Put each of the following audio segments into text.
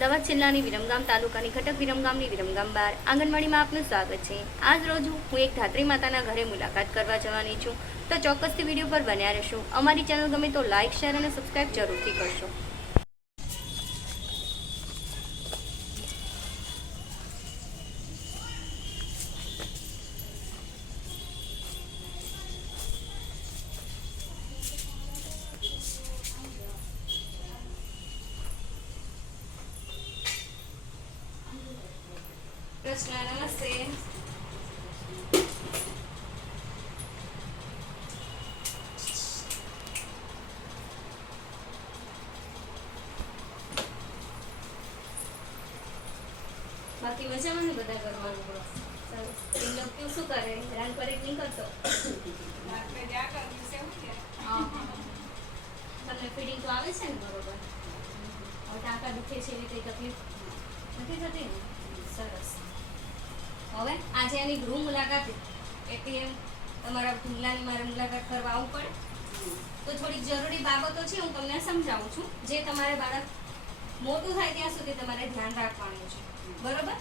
અમદાવાદ જિલ્લાની વિરમગામ તાલુકાની ઘટક વિરમગામની વિરમગામ બાર આંગણવાડીમાં આપનું સ્વાગત છે. આજ રોજ હું એક ધાત્રી માતાના ઘરે મુલાકાત કરવા જવાની છું. તો ચોક્કસથી વીડિયો પર બન્યા રહેશો. અમારી ચેનલ ગમે તો લાઇક શેર અને સબસ્ક્રાઇબ જરૂરથી કરશો. કૃષ્ણ નમસ્તે બાકી મજામાં ને બધા કરવાનું સરસ એ લોકો શું કરે? હેરાન પર એક નહીં કરતો. તમને ફીડિંગ તો આવે છે ને બરોબર? હવે ટાંકા દુખે છે એવી કંઈ તકલીફ નથી થતી ને? સરસ. હવે આજે એની ગૃહ મુલાકાત એટલે તમારા ભૂલાની મારે મુલાકાત કરવા આવવું પડે. તો થોડીક જરૂરી બાબતો છે, હું તમને સમજાવું છું. જે તમારે બાળક મોટું થાય ત્યાં સુધી તમારે ધ્યાન રાખવાનું છે. બરોબર?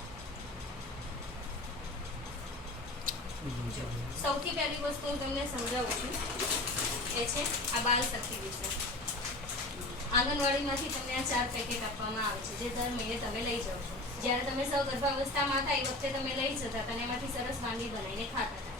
સૌથી પહેલી વસ્તુ હું તમને સમજાવું છું એ છે આ બાલ શક્તિ વિશે. આંગણવાડીમાંથી તમને આ ચાર પેકેટ આપવામાં આવે છે, જે દર મહિને તમે લઈ જાઓ છો. જ્યારે તમે સગર્ભાવસ્થામાં હતા, એ વખતે તમે લઈ જતા અને એમાંથી સરસ વાનગી બનાવીને ખાતા હતા.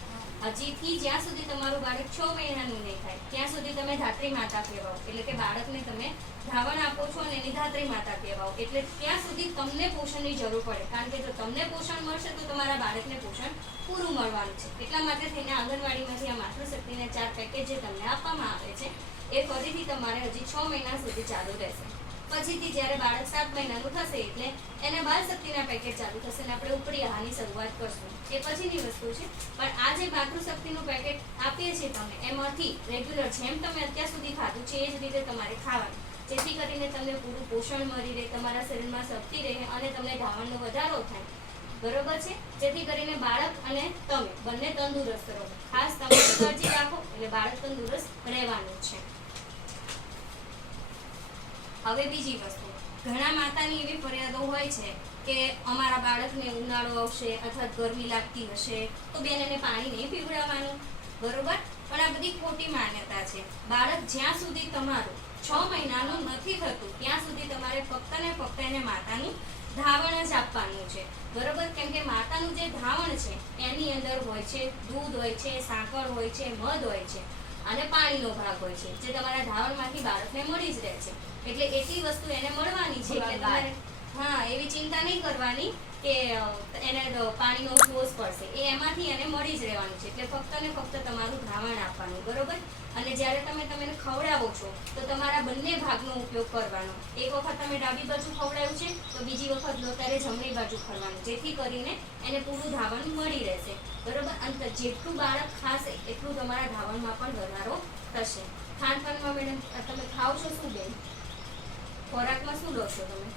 હજીથી જ્યાં સુધી તમારું બાળક છ મહિનાનું નહીં થાય, ત્યાં સુધી તમે ધાત્રી માતા કહેવાઓ. એટલે કે બાળકને તમે ધાવણ આપો છો અને એની ધાત્રી માતા કહેવાઓ. એટલે ત્યાં સુધી તમને પોષણની જરૂર પડે. કારણ કે જો તમને પોષણ મળશે, તો તમારા બાળકને પોષણ પૂરું મળવાનું છે. એટલા માટે થઈને આંગણવાડીમાંથી આ માતૃશક્તિના ચાર પેકેજ જે તમને આપવામાં આવે છે, એ ફરીથી તમારે હજી છ મહિના સુધી ચાલુ રહેશે. પછીથી જ્યારે બાળક સાત મહિનાનું થશે એટલે એને બાળ શક્તિના પેકેટ ચાલુ થશે અને આપણે ઉપરી આહારની શરૂઆત કરશું. એ પછીની વસ્તુ છે. પણ આ જે માતૃશક્તિનું પેકેટ આપીએ છીએ તમે, એમાંથી રેગ્યુલર જેમ તમે અત્યાર સુધી ખાધું છે, એ જ રીતે તમારે ખાવાનું. જેથી કરીને તમને પૂરું પોષણ મળી રહે, તમારા શરીરમાં શક્તિ રહે અને તમને ધાવણનો વધારો થાય. બરોબર છે? જેથી કરીને બાળક અને તમે બંને તંદુરસ્ત રહો. ખાસ તમારી કાળજી રાખો એટલે બાળક તંદુરસ્ત રહેવાનું છે. હવે બીજી વસ્તુ. ઘણા માતાની એવી ફરિયાદો હોય છે કે અમારા બાળકને ઉનાળો આવશે અથવા ગરમી લાગતી હશે, તો બેન એને પાણી નહીં પીવડાવવાનું. બરોબર? પણ આ બધી ખોટી માન્યતા છે. બાળક જ્યાં સુધી તમારું છ મહિનાનું નથી થતું, ત્યાં સુધી તમારે ફક્ત ને ફક્ત એને માતાનું ધાવણ જ આપવાનું છે. બરોબર? કેમ કે માતાનું જે ધાવણ છે, એની અંદર હોય છે, દૂધ હોય છે સાકર હોય છે, મધ હોય છે. અને પાણીનો ભાગ હોય છે જે તમારા ધાવણમાંથી બાળકને મળી જ રહે છે. એટલે એટલી વસ્તુ એને મળવાની છે એટલે તમારે હા, એવી ચિંતા નહીં કરવાની કે એને પાણીનો સોર્સ પડશે. એ એમાંથી એને મળી જ રહેવાનું છે. એટલે ફક્ત ને ફક્ત તમારું ધાવણ આપવાનું, બરોબર? અને જ્યારે તમે તમે ખવડાવો છો, તો તમારા બંને ભાગનો ઉપયોગ કરવાનો. એક વખત તમે ડાબી બાજુ ખવડાવ્યું છે, તો બીજી વખત લો ત્યારે જમણી બાજુ ખવડાવવાનું. જેથી કરીને એને પૂરું ધાવણ મળી રહેશે. બરોબર? અને જેટલું બાળક ખાશે, એટલું તમારા ધાવણમાં પણ વધારો થશે. ખાનપાનમાં મેડમ, તમે ખાવ છો શું બેન? ખોરાકમાં શું લો છો તમે?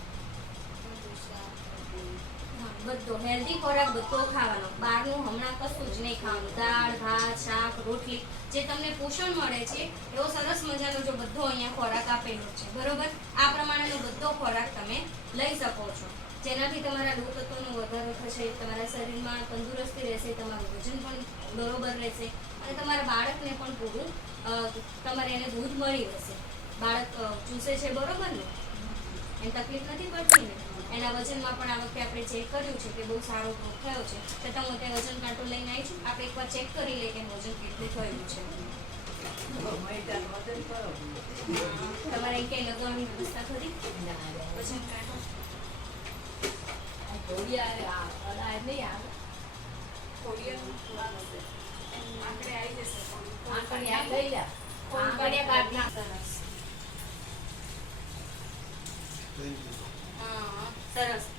બધો હેલ્ધી ખોરાક બધો ખાવાનો. બહારનું હમણાં કશું જ નહીં ખાવાનું. દાળ, ભાત, શાક, રોટલી, જે તમને પોષણ મળે છે, એવો સરસ મજાનો જો બધો અહીંયા ખોરાક આપેલો છે. બરોબર? આ પ્રમાણેનો બધો ખોરાક તમે લઈ શકો છો. જેનાથી તમારા લોહ વધારો થશે, તમારા શરીરમાં તંદુરસ્તી રહેશે, તમારું વજન પણ બરોબર રહેશે, અને તમારા બાળકને પણ પૂરું તમારે એને દૂધ મળી રહેશે. બાળક ચૂસે છે, બરોબર ને? એમ તકલીફ નથી પડતી ને? એના વજનમાં પણ આ વખતે આપણે ચેક કર્યું છે કે બહુ સારો ગ્રોથ થયો છે. તો તમે તે વજન કાંટો લઈને આવી છું આપણે એકવાર ચેક કરી લઈએ કે વજન કેટલું થયું છે. તમારે ક્યાંય લગાવવાની વ્યવસ્થા ખરી? વજન કાંટો? આપણે આવી જશે. સરસ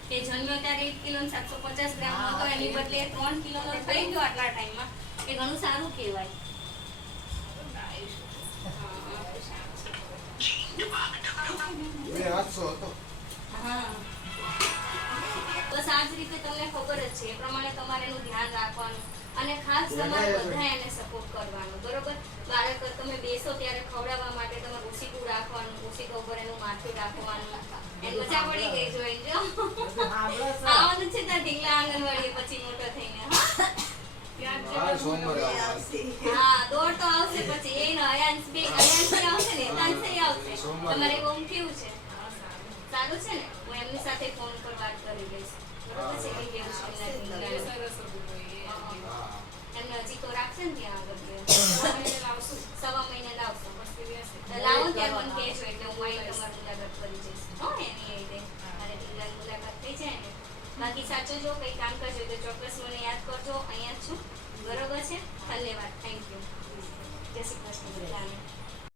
કે જન્મ્યો ત્યારે એક કિલો સાતસો પચાસ ગ્રામ હતો. એની બદલે ત્રણ કિલો થઈ ગયો આટલા ટાઈમમાં. એ ઘણું સારું કહેવાય. આઠસો હતો. હા. બસ આ જ રીતે તમને ખબર જ છે એ પ્રમાણે તમારે એનું ધ્યાન રાખવાનું અને ખાસ તમારે બધા એને સપોર્ટ કરવાનો બરોબર? બાળક તમે બેસો ત્યારે ખવડાવવા માટે તમારે ઉસીકું રાખવાનું ઉસીકા ઉપર એનું માથું રાખવાનું એને મજા પડી ગઈ જોઈ જો. આવવાનું છે ત્યાં ઢીંગલા આંગણવાડી પછી મોટો થઈને હા? દોડ તો આવશે પછી. એ અયાંશ બે અયાંશ આવશે ને આવશે. તમારે ઓમ કેવું છે? સારું છે ને? હું એમની સાથે ફોન પર વાત કરી લઈશ. બરોબર છે કે કેવું છે એમના ઢીંગલાનું? હા. એમને હજી તો રાખશે ને ત્યાં આગળ સવા મહિને લાવશો લાવો ત્યારે મને હું તમારી મુલાકાત કરી જઈશ એની મુલાકાત થઈ જાય ને બાકી સાચો જો કંઈ કામ કરજો તો ચોક્કસ મને યાદ કરજો અહીંયા જ છું બરોબર છે ધન્યવાદ થેન્ક યુ જય શ્રી કૃષ્ણ